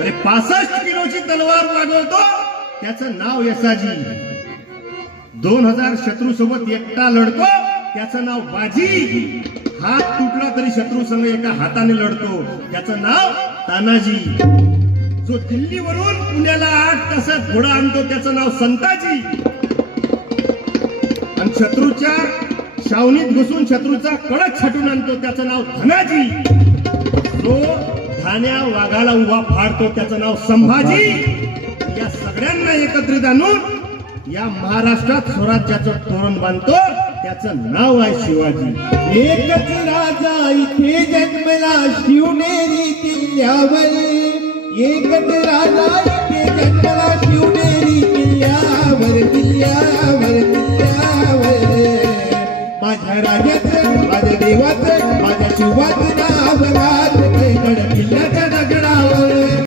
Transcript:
अरे 65 किलोची तलवार वागवतो त्याचं नाव यसाजी. 2000 शत्रू सोबत एकटा लढतो त्याचं नाव बाजी. हात तुटला तरी शत्रू संग एका हाताने लढतो त्याचं नाव तानाजी. जो दिल्लीवरून पुण्याला 8 तासात घोडा आणतो त्याचं नाव संताजी. आणि शत्रूच्या शावणीत घुसून शत्रूचा कळच छाटून आणतो त्याचं नाव धनाजी. जो धान्या वाघाला उभा फाडतो त्याचं नाव संभाजी. या सगळ्यांना एकत्रित आणून या महाराष्ट्रात स्वराज्याचं तोरण बांधतो त्याचं नाव आहे शिवाजी. एकच राजा इथे जन्मला शिवनेरी किल्ल्यावर. एकच राजा इथे जन्मला शिवनेरी किल्ल्यावर. किल्ल्यावर किल्ल्यावर माझ्या राजाचं माझ्या देवाचं माझ्या शिवाचं